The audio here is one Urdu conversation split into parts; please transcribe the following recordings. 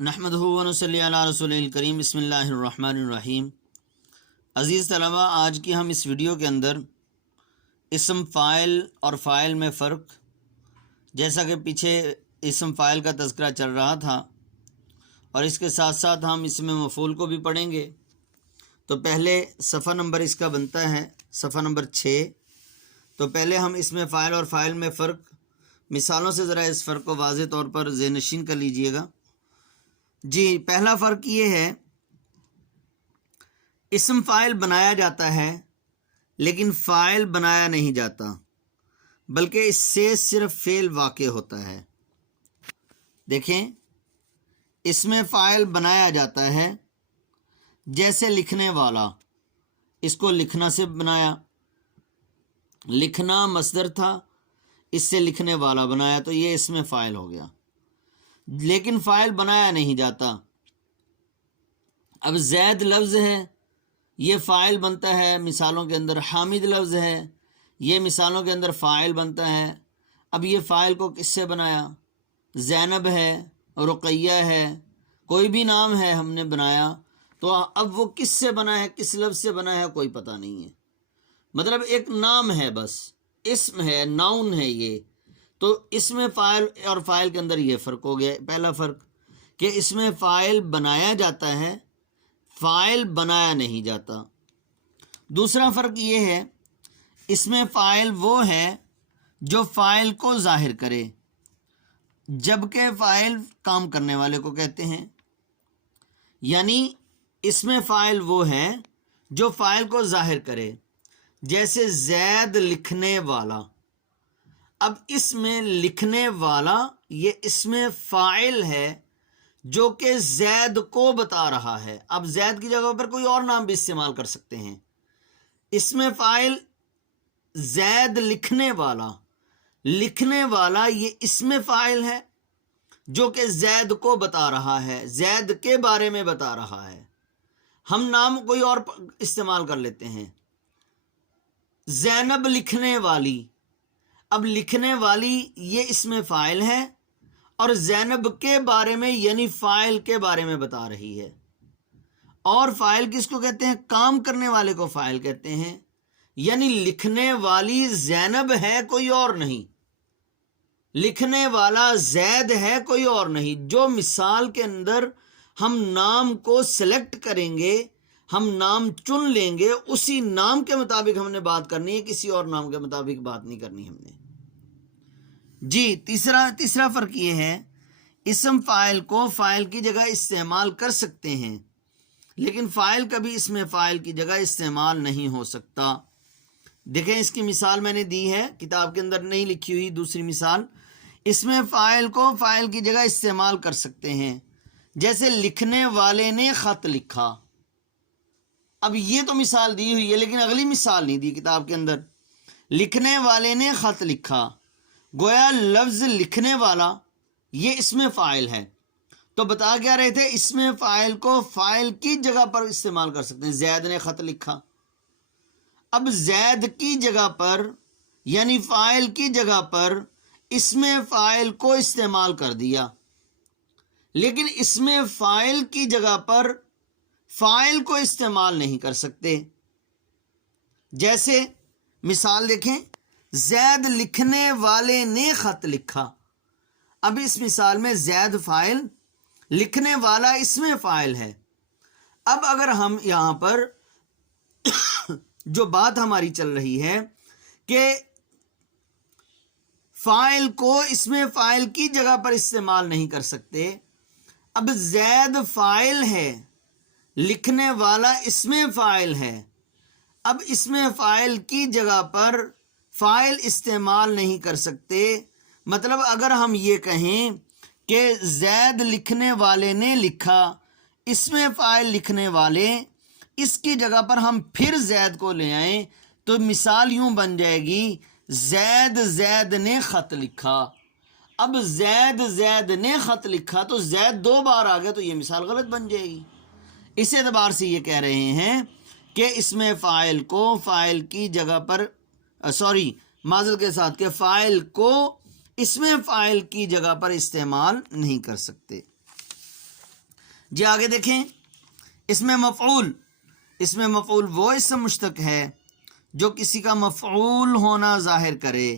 نحمدہ و نصلی علی رسول الکریم بسم اللہ الرحمن الرحیم۔ عزیز طلبہ، آج کی ہم اس ویڈیو کے اندر اسم فاعل اور فاعل میں فرق، جیسا کہ پیچھے اسم فاعل کا تذکرہ چل رہا تھا اور اس کے ساتھ ساتھ ہم اسم مفعول کو بھی پڑھیں گے، تو پہلے صفحہ نمبر اس کا بنتا ہے صفحہ نمبر 6۔ تو پہلے ہم اسم فاعل اور فاعل میں فرق مثالوں سے ذرا اس فرق کو واضح طور پر ذہن نشین کر لیجئے گا۔ جی، پہلا فرق یہ ہے، اسم فاعل بنایا جاتا ہے لیکن فاعل بنایا نہیں جاتا، بلکہ اس سے صرف فعل واقع ہوتا ہے۔ دیکھیں، اسم فاعل بنایا جاتا ہے جیسے لکھنے والا، اس کو لکھنا سے بنایا، لکھنا مصدر تھا، اس سے لکھنے والا بنایا، تو یہ اسم فاعل ہو گیا، لیکن فاعل بنایا نہیں جاتا۔ اب زید لفظ ہے، یہ فاعل بنتا ہے مثالوں کے اندر۔ حامد لفظ ہے، یہ مثالوں کے اندر فاعل بنتا ہے۔ اب یہ فاعل کو کس سے بنایا؟ زینب ہے، رقیہ ہے، کوئی بھی نام ہے ہم نے بنایا، تو اب وہ کس سے بنا ہے، کس لفظ سے بنا ہے، کوئی پتہ نہیں ہے۔ مطلب ایک نام ہے، بس اسم ہے، ناؤن ہے یہ۔ تو اسم فاعل اور فاعل کے اندر یہ فرق ہو گیا۔ پہلا فرق کہ اسم فاعل بنایا جاتا ہے، فاعل بنایا نہیں جاتا۔ دوسرا فرق یہ ہے، اسم فاعل وہ ہے جو فاعل کو ظاہر کرے، جبکہ فاعل کام کرنے والے کو کہتے ہیں۔ یعنی اسم فاعل وہ ہے جو فاعل کو ظاہر کرے، جیسے زید لکھنے والا۔ اب اس میں لکھنے والا یہ اسم فاعل ہے جو کہ زید کو بتا رہا ہے۔ اب زید کی جگہ پر کوئی اور نام بھی استعمال کر سکتے ہیں۔ اسم فاعل زید لکھنے والا، لکھنے والا یہ اسم فاعل ہے جو کہ زید کو بتا رہا ہے، زید کے بارے میں بتا رہا ہے۔ ہم نام کوئی اور استعمال کر لیتے ہیں، زینب لکھنے والی۔ اب لکھنے والی یہ اسم فاعل ہے اور زینب کے بارے میں یعنی فاعل کے بارے میں بتا رہی ہے۔ اور فاعل کس کو کہتے ہیں؟ کام کرنے والے کو فاعل کہتے ہیں۔ یعنی لکھنے والی زینب ہے، کوئی اور نہیں، لکھنے والا زید ہے، کوئی اور نہیں۔ جو مثال کے اندر ہم نام کو سلیکٹ کریں گے، ہم نام چن لیں گے، اسی نام کے مطابق ہم نے بات کرنی ہے، کسی اور نام کے مطابق بات نہیں کرنی ہم نے۔ جی، تیسرا فرق یہ ہے، اسم فاعل کو فاعل کی جگہ استعمال کر سکتے ہیں، لیکن فاعل کبھی اسم فاعل کی جگہ استعمال نہیں ہو سکتا۔ دیکھیں، اس کی مثال میں نے دی ہے، کتاب کے اندر نہیں لکھی ہوئی دوسری مثال۔ اسم فاعل کو فاعل کی جگہ استعمال کر سکتے ہیں، جیسے لکھنے والے نے خط لکھا۔ اب یہ تو مثال دی ہوئی ہے، لیکن اگلی مثال نہیں دی کتاب کے اندر۔ لکھنے والے نے خط لکھا، گویا لفظ لکھنے والا یہ اسم فاعل ہے۔ تو بتا کیا رہے تھے؟ اسم فاعل کو فاعل کی جگہ پر استعمال کر سکتے ہیں۔ زید نے خط لکھا، اب زید کی جگہ پر یعنی فاعل کی جگہ پر اسم فاعل کو استعمال کر دیا، لیکن اسم فاعل کی جگہ پر فاعل کو استعمال نہیں کر سکتے۔ جیسے مثال دیکھیں، زید لکھنے والے نے خط لکھا۔ اب اس مثال میں زید فاعل، لکھنے والا اسم فاعل ہے۔ اب اگر ہم یہاں پر جو بات ہماری چل رہی ہے کہ فاعل کو اسم فاعل کی جگہ پر استعمال نہیں کر سکتے، اب زید فاعل ہے، لکھنے والا اسم فاعل ہے، اب اسم فاعل کی جگہ پر فاعل استعمال نہیں کر سکتے۔ مطلب اگر ہم یہ کہیں کہ زید لکھنے والے نے لکھا، اسم فاعل لکھنے والے، اس کی جگہ پر ہم پھر زید کو لے آئیں، تو مثال یوں بن جائے گی، زید نے خط لکھا۔ اب زید نے خط لکھا تو زید 2 بار آ گیا، تو یہ مثال غلط بن جائے گی۔ اس اعتبار سے یہ کہہ رہے ہیں کہ اسم فاعل کو فاعل کی جگہ پر معذرت کے ساتھ کہ فاعل کو اسم فاعل کی جگہ پر استعمال نہیں کر سکتے۔ جی آگے دیکھیں، اسم مفعول وہ اسم مشتق ہے جو کسی کا مفعول ہونا ظاہر کرے،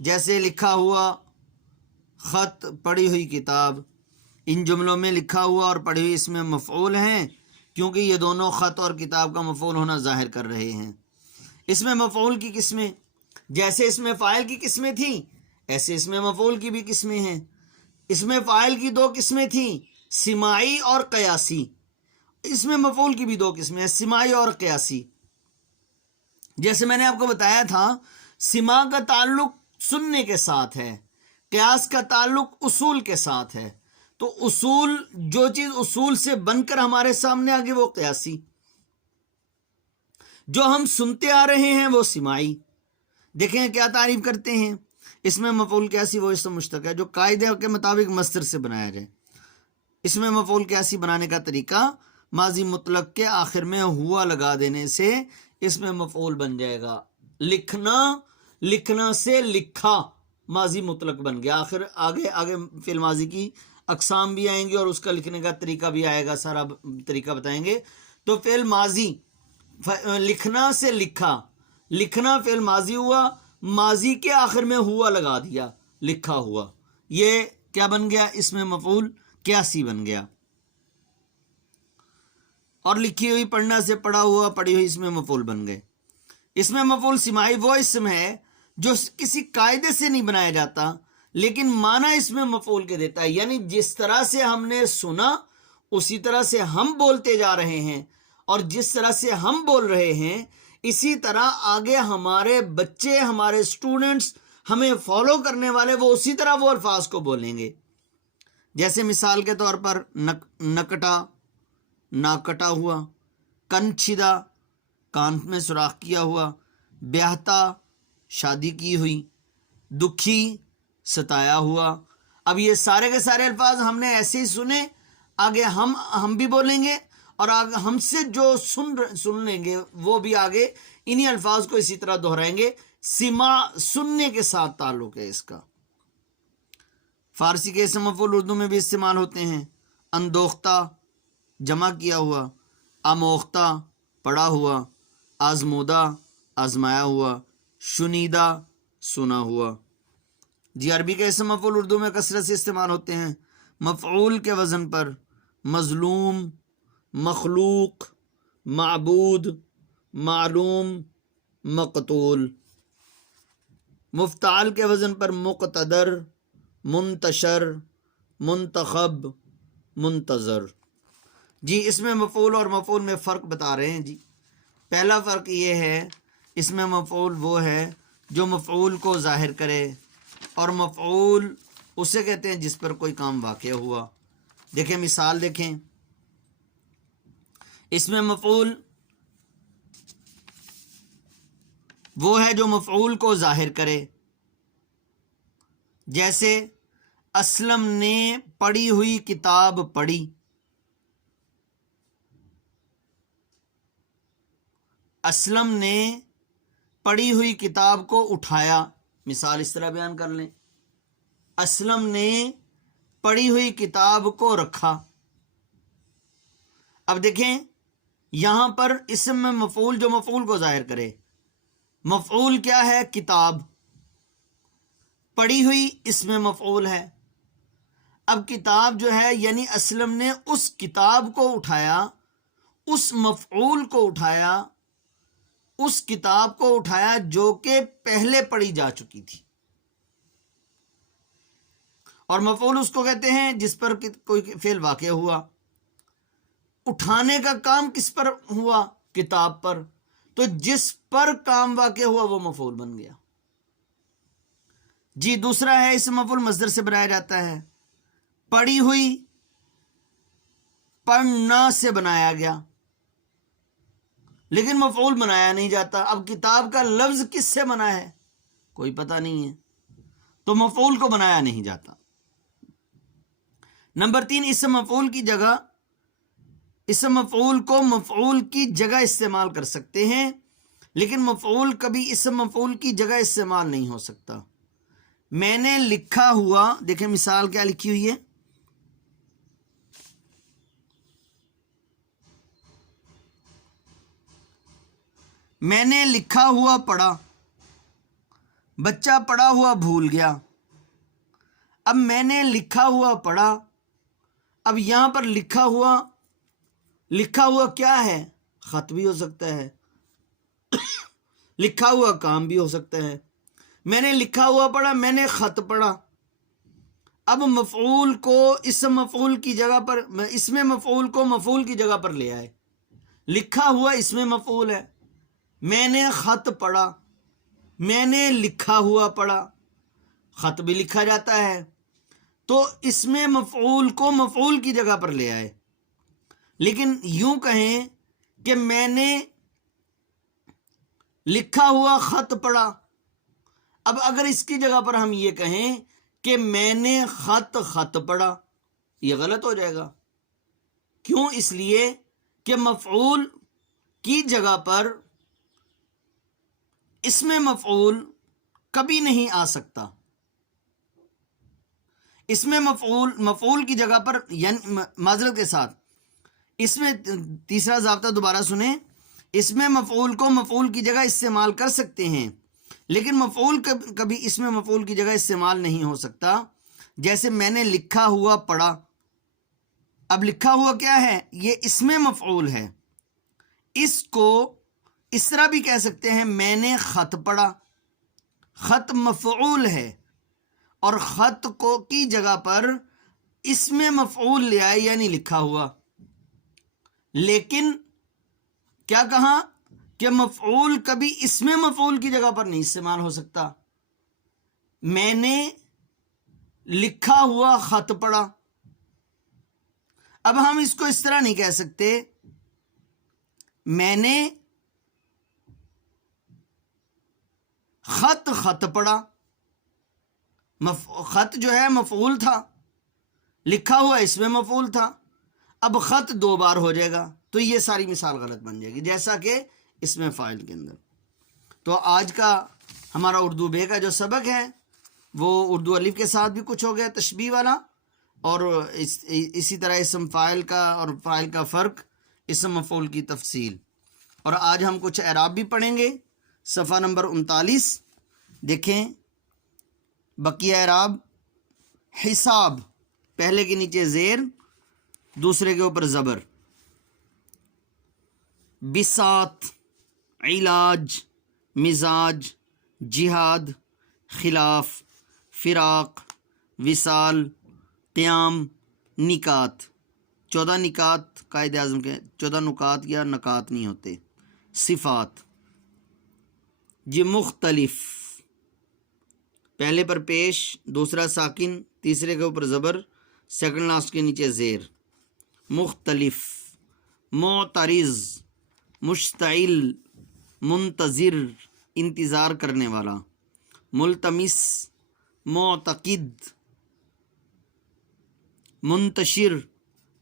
جیسے لکھا ہوا، خط، پڑھی ہوئی کتاب۔ ان جملوں میں لکھا ہوا اور پڑھی ہوئی اسم مفعول ہیں کیونکہ یہ دونوں خط اور کتاب کا مفعول ہونا ظاہر کر رہے ہیں۔ اسم مفعول کی قسمیں، جیسے اسم فاعل کی قسمیں تھیں ایسے اسم مفعول کی بھی قسمیں ہیں۔ اسم فاعل کی دو قسمیں تھیں، سماعی اور قیاسی۔ اسم مفعول کی بھی دو قسمیں ہیں، سماعی اور قیاسی۔ جیسے میں نے آپ کو بتایا تھا، سماع کا تعلق سننے کے ساتھ ہے، قیاس کا تعلق اصول کے ساتھ ہے۔ تو اصول، جو چیز اصول سے بن کر ہمارے سامنے آ گئی وہ قیاسی، جو ہم سنتے آ رہے ہیں وہ سماعی۔ دیکھیں کیا تعریف کرتے ہیں، اس میں مفعول قیاسی وہ اسم مشتق ہے جو قاعدے کے مطابق مصدر سے بنایا جائے۔ اس میں مفعول قیاسی بنانے کا طریقہ، ماضی مطلق کے آخر میں ہوا لگا دینے سے اس میں مفعول بن جائے گا۔ لکھنا سے لکھا ماضی مطلق بن گیا۔ آگے فعل ماضی کی اقسام بھی آئیں گی اور اس کا لکھنے کا طریقہ بھی آئے گا، سارا طریقہ بتائیں گے۔ تو فعل ماضی، لکھنا سے لکھنا فعل ماضی ہوا، ماضی کے آخر میں ہوا لگا دیا، لکھا ہوا، یہ کیا بن گیا، اس میں مفعول قیاسی بن گیا۔ اور لکھی ہوئی، پڑھنا سے پڑھا ہوا، پڑھی ہوئی اس میں مفعول بن گئے۔ اس میں مفعول سماعی وہ اسم ہے جو کسی قاعدے سے نہیں بنایا جاتا لیکن معنی اس میں مفعول کے دیتا ہے، یعنی جس طرح سے ہم نے سنا اسی طرح سے ہم بولتے جا رہے ہیں، اور جس طرح سے ہم بول رہے ہیں اسی طرح آگے ہمارے بچے، ہمارے سٹوڈنٹس، ہمیں فالو کرنے والے، وہ اسی طرح وہ الفاظ کو بولیں گے۔ جیسے مثال کے طور پر نکٹا، ناکٹا ہوا، کن چھدا، کان میں سوراخ کیا ہوا، بیاہتا، شادی کی ہوئی، دکھی، ستایا ہوا۔ اب یہ سارے کے سارے الفاظ ہم نے ایسے ہی سنے، آگے ہم بھی بولیں گے، اور آگے ہم سے جو سن لیں گے وہ بھی آگے انہی الفاظ کو اسی طرح دہرائیں گے۔ سماع، سننے کے ساتھ تعلق ہے اس کا۔ فارسی کے اسم مفعول اردو میں بھی استعمال ہوتے ہیں۔ اندوختہ، جمع کیا ہوا، آموختہ، پڑھا ہوا، آزمودہ، آزمایا ہوا، شنیدہ، سنا ہوا۔ جی عربی کے اسم مفعول اردو میں کثرت سے استعمال ہوتے ہیں، مفعول کے وزن پر مظلوم، مخلوق، معبود، معلوم، مقتول۔ مفتعل کے وزن پر مقتدر، منتشر، منتخب، منتظر۔ جی اس میں مفعول اور مفعول میں فرق بتا رہے ہیں۔ جی پہلا فرق یہ ہے، اس میں مفعول وہ ہے جو مفعول کو ظاہر کرے، اور مفعول اسے کہتے ہیں جس پر کوئی کام واقع ہوا۔ دیکھیں مثال دیکھیں، اس میں مفعول وہ ہے جو مفعول کو ظاہر کرے، جیسے اسلم نے پڑھی ہوئی کتاب پڑھی، اسلم نے پڑھی ہوئی کتاب کو اٹھایا۔ مثال اس طرح بیان کر لیں، اسلم نے پڑھی ہوئی کتاب کو رکھا۔ اب دیکھیں یہاں پر اسم میں مفعول جو مفعول کو ظاہر کرے، مفعول کیا ہے، کتاب، پڑھی ہوئی اس میں مفعول ہے۔ اب کتاب جو ہے یعنی اسلم نے اس کتاب کو اٹھایا، اس مفعول کو اٹھایا، اس کتاب کو اٹھایا جو کہ پہلے پڑھی جا چکی تھی، اور مفعول اس کو کہتے ہیں جس پر کوئی فعل واقع ہوا۔ اٹھانے کا کام کس پر ہوا، کتاب پر، تو جس پر کام واقع ہوا وہ مفعول بن گیا۔ جی دوسرا ہے، اس مفعول مصدر سے بنایا جاتا ہے، پڑھی ہوئی، پڑھنا سے بنایا گیا لیکن مفعول بنایا نہیں جاتا۔ اب کتاب کا لفظ کس سے بنا ہے کوئی پتہ نہیں ہے، تو مفعول کو بنایا نہیں جاتا۔ نمبر 3، اسم مفعول کی جگہ، اسم مفعول کو مفعول کی جگہ استعمال کر سکتے ہیں لیکن مفعول کبھی اسم مفعول کی جگہ استعمال نہیں ہو سکتا۔ میں نے لکھا ہوا، دیکھیں مثال کیا لکھی ہوئی ہے، میں نے لکھا ہوا پڑھا، بچہ پڑھا ہوا بھول گیا۔ اب میں نے لکھا ہوا پڑھا، اب یہاں پر لکھا ہوا کیا ہے؟ خط بھی ہو سکتا ہے، لکھا ہوا کام بھی ہو سکتا ہے۔ میں نے لکھا ہوا پڑھا، میں نے خط پڑھا۔ اب مفعول کو اسم مفعول کی جگہ پر، اسم مفعول کو مفعول کی جگہ پر لے آئے۔ لکھا ہوا اسم مفعول ہے، میں نے خط پڑھا، میں نے لکھا ہوا پڑھا، خط بھی لکھا جاتا ہے، تو اسم مفعول کو مفعول کی جگہ پر لے آئے۔ لیکن یوں کہیں کہ میں نے لکھا ہوا خط پڑھا، اب اگر اس کی جگہ پر ہم یہ کہیں کہ میں نے خط پڑھا، یہ غلط ہو جائے گا۔ کیوں؟ اس لیے کہ مفعول کی جگہ پر اسم مفعول کبھی نہیں آ سکتا۔ اس میں مفعول کی جگہ پر، یعنی معذرت کے ساتھ اس میں تیسرا ضابطہ دوبارہ سنیں، اس میں مفعول کو مفعول کی جگہ استعمال کر سکتے ہیں، لیکن مفعول کبھی اس میں مفعول کی جگہ استعمال نہیں ہو سکتا۔ جیسے میں نے لکھا ہوا پڑھا، اب لکھا ہوا کیا ہے؟ یہ اسم مفعول ہے، اس کو اس طرح بھی کہہ سکتے ہیں، میں نے خط پڑھا، خط مفعول ہے، اور خط کو کی جگہ پر اسم مفعول لے آئے، یعنی لکھا ہوا۔ لیکن کیا کہا کہ مفعول کبھی اسم مفعول کی جگہ پر نہیں استعمال ہو سکتا۔ میں نے لکھا ہوا خط پڑھا، اب ہم اس کو اس طرح نہیں کہہ سکتے، میں نے خط پڑھا۔ خط جو ہے مفعول تھا، لکھا ہوا اس میں مفعول تھا، اب خط دو بار ہو جائے گا، تو یہ ساری مثال غلط بن جائے گی، جیسا کہ اس میں فاعل کے اندر۔ تو آج کا ہمارا اردو بے کا جو سبق ہے وہ اردو الف کے ساتھ بھی کچھ ہو گیا تشبیہ والا، اور اسی طرح اسم فاعل کا اور فاعل کا فرق، اسم مفعول کی تفصیل، اور آج ہم کچھ اعراب بھی پڑھیں گے۔ صفحہ نمبر 39 دیکھیں، بقیہ اعراب: حساب، پہلے کے نیچے زیر، دوسرے کے اوپر زبر۔ بساط، علاج، مزاج، جہاد، خلاف، فراق، وصال، قیام، نکات۔ 14 نکات قائد اعظم کے، 14 نکات یا نکات نہیں ہوتے۔ صفات جی، مختلف، پہلے پر پیش، دوسرا ساکن، تیسرے کے اوپر زبر، سیکنڈ لاسٹ کے نیچے زیر۔ مختلف، معترض، مشتعل، منتظر، انتظار کرنے والا، ملتمس، معتقد، منتشر،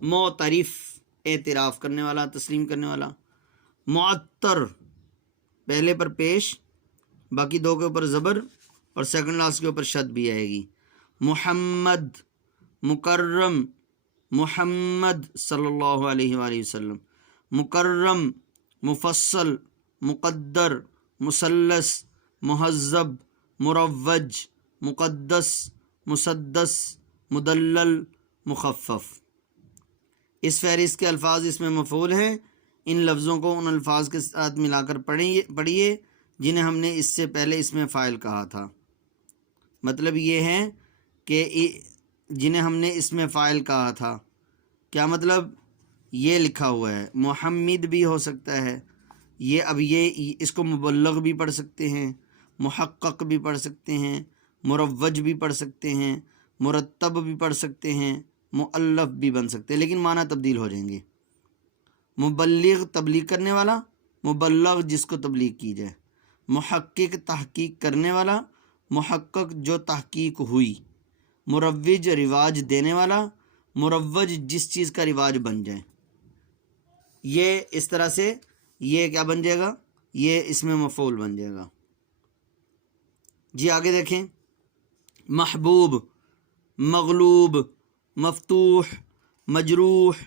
معترف، اعتراف کرنے والا، تسلیم کرنے والا۔ معطر، پہلے پر پیش، باقی دو کے اوپر زبر اور سیکنڈ لاسٹ کے اوپر شد بھی آئے گی۔ محمد، مکرم، محمد صلی اللہ علیہ وآلہ وسلم، مکرم، مفصل، مقدر، مثلث، مہذب، مروج، مقدس، مسدس، مدلل، مخفف۔ اس فہرست کے الفاظ اس میں مفعول ہیں، ان لفظوں کو ان الفاظ کے ساتھ ملا کر پڑھیے جنہیں ہم نے اس سے پہلے اس میں فاعل کہا تھا۔ مطلب یہ ہے کہ جنہیں ہم نے اس میں فاعل کہا تھا، کیا مطلب؟ یہ لکھا ہوا ہے، محمد بھی ہو سکتا ہے، یہ اس کو مبلغ بھی پڑھ سکتے ہیں، محقق بھی پڑھ سکتے ہیں، مروج بھی پڑھ سکتے ہیں، مرتب بھی پڑھ سکتے ہیں، مؤلف بھی بن سکتے ہیں، لیکن معنی تبدیل ہو جائیں گے۔ مبلغ، تبلیغ کرنے والا، مبلغ جس کو تبلیغ کی جائے۔ محقق، تحقیق کرنے والا، محقق جو تحقیق ہوئی۔ مروج، رواج دینے والا، مروج جس چیز کا رواج بن جائے۔ یہ اس طرح سے یہ کیا بن جائے گا؟ یہ اس میں مفعول بن جائے گا۔ جی آگے دیکھیں، محبوب، مغلوب، مفتوح، مجروح،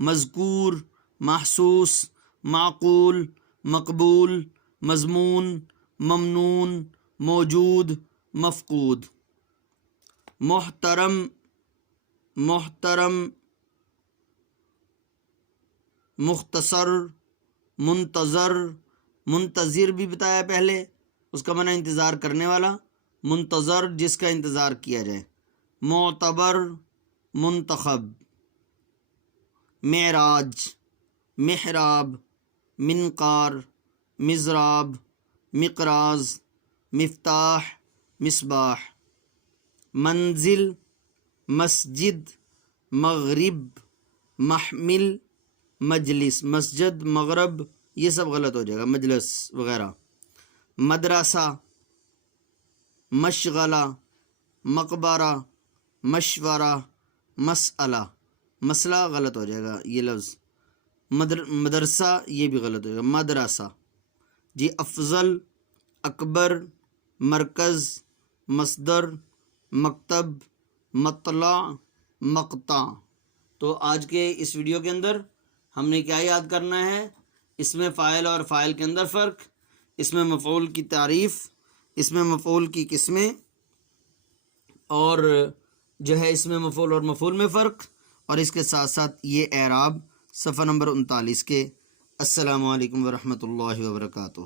مذکور، محسوس، معقول، مقبول، مضمون، ممنون، موجود، مفقود۔ محترم، محترم، مختصر، منتظر، منتظر بھی بتایا پہلے، اس کا معنی انتظار کرنے والا، منتظر جس کا انتظار کیا جائے، معتبر، منتخب۔ معراج، محراب، منقار، مزراب، مقراض، مفتاح، مصباح۔ منزل، مسجد، مغرب، محمل، مجلس، مسجد، مغرب یہ سب غلط ہو جائے گا، مجلس وغیرہ۔ مدرسہ، مشغلہ، مقبرہ، مشورہ، مسئلہ، مسئلہ غلط ہو جائے گا یہ لفظ۔ مدرسہ یہ بھی غلط ہو جائے گا، مدرسہ جی۔ افضل، اکبر، مرکز، مصدر، مکتب، مطلع، مقطع۔ تو آج کے اس ویڈیو کے اندر ہم نے کیا یاد کرنا ہے؟ اس میں فاعل اور فاعل کے اندر فرق، اس میں مفعول کی تعریف، اس میں مفعول کی قسمیں، اور جو ہے اس میں مفعول اور مفعول میں فرق، اور اس کے ساتھ ساتھ یہ اعراب صفحہ نمبر 39 کے۔ السلام علیکم ورحمۃ اللہ وبرکاتہ۔